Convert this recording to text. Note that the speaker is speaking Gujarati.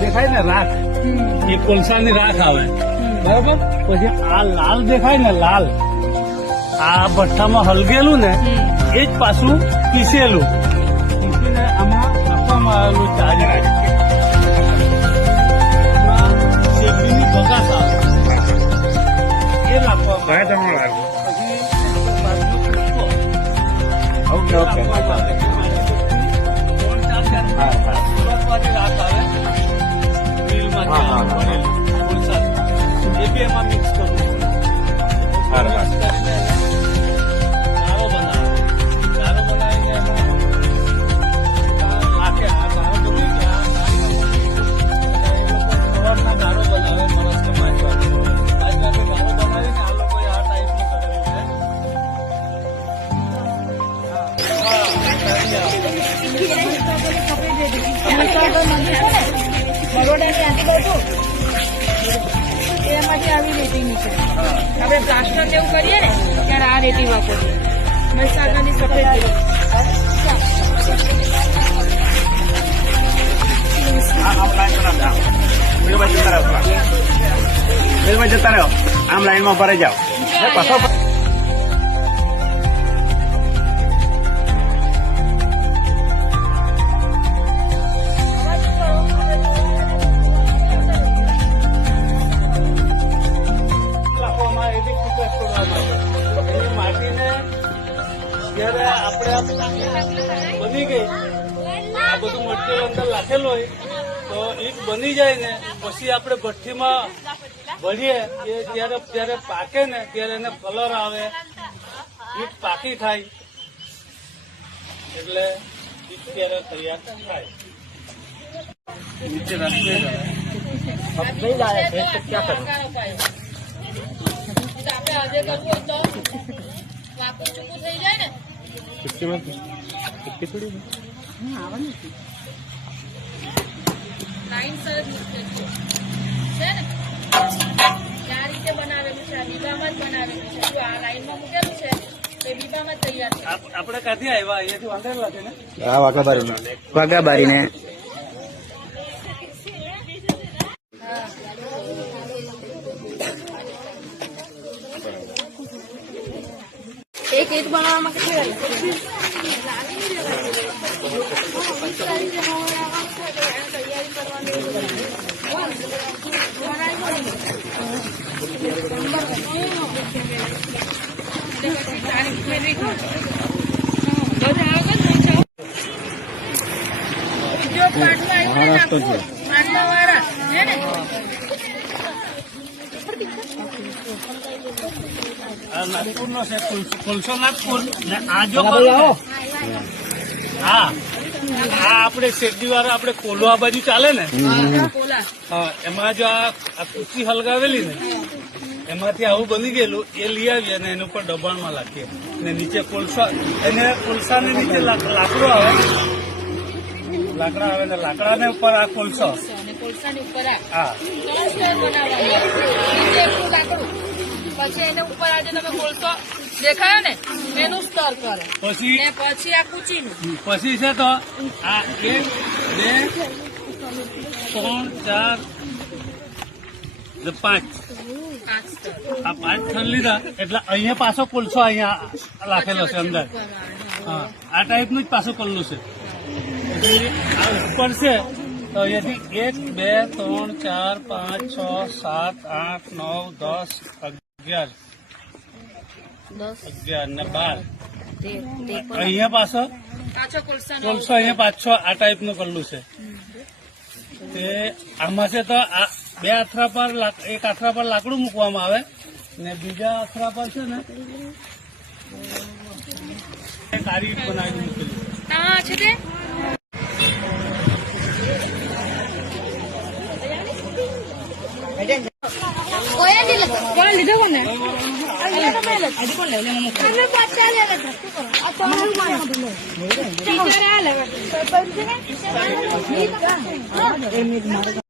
દેખાય ને રાખ, એ કોલસાની રાખ આવે બરાબર. પછી આ લાલ દેખાય ને લાલ, આ ભઠ્ઠામાં હલગેલું ને એ જ પાછું પીસેલું, પીસીને આમાં નાખવામાં આવેલું ચાર્જ રાખે. શેરડીની બગાસ આવે એ નાખવામાં આવે. પછી ઓકે ઓકે રાખ આવે, એ બી એમાં મિક્સ કરવું. ગારો બનાવે, ગારો બનાવીને નાખે. આ ગારો બની ગયા ગારો બનાવે મરસ કે ગારો બનાવીને આ લોકોએ આ ટાઈપનું કરેલું છે. એમાંથી આવી રેતી નીકળે. આપણે પ્લાસ્ટર જેવું કરીએ ને ત્યારે આ રેતી વાપરીએ. મહીસાગરની સફેદ રેતી. જતા રહ્યો, આમ લાઈનમાં ભરાઈ જાઓ. જયારે આપણે બની ગઈ, આ બધું મટીરિયલ અંદર નાખેલું હોય તો ઈટ બની જાય ને પછી આપણે ભઠ્ઠીમાં ભરીએ એ જયારે પાકે ને ત્યારે એને કલર આવે, ઈટ પાકી થાય એટલે ઈટ ત્યારે તૈયાર થાય. નીચે રાખીએ ક્યાં કરું આજે કરવું હોય તો વાપર ચૂકું થઈ જાય ને. લાઈન સરસ છે ને, આ રીતે બનાવેલું છે, આ બીબામાં જ બનાવેલું છે. જો આ લાઈનમાં મૂકેલું છે તો એ બીબામાં જ તૈયાર છે. આપણે ક્યાંથી આવ્યા? અહીંયાથી વાંધેલા છે ને, વાઘાબારી ને એક ઈટ બનાવવામાં કેટલી વાર પાટલા વાળા છે ને, નાગપુર નો છે, કોલસો નાગપુર ને આ જો હા આપણે શેરડી વાળા આપણે કોલો આ બાજુ ચાલે ને, હા એમાં જો આ કુચી હલગાવેલી ને એમાંથી આવું બની ગયેલું એ લઈ આવીએ ને એના ઉપર દબાણમાં રાખીએ ને નીચે કોલસા, એને કોલસાને નીચે લાકડો આવે, લાકડા આવે ને લાકડાને ઉપર આ કોલસો, કોલસાની ઉપર હા પછી એને ઉપર આજે તમે કોલસો દેખાયો ને એનું સ્તર કરે, પછી પછી આ કુચીનું, પછી છે તો આ 1 2 3 4 5 આ 5 થન લીધા એટલે અહીંયા પાછો કોલસો અહીંયા રાખેલો છે અંદર. હા આ ટાઈપનું જ પાછું કોલ્લું છે. પછી આ ઉપર છે તો અહીંયાથી 1 2 3 4 5 6 7 8 9 10 11 ને 12 અહીંયા પાછો કોલસો અહીંયા પાછો આ ટાઈપનું કરેલું છે. તે આમાં છે તો આ બે આથરા પર એક આથરા પર લાકડું મૂકવામાં આવે ને બીજા આથરા પર છે ને કાળી ઈટ બનાવીને મૂકેલી છે તે કોણ લીધો કોને કોણ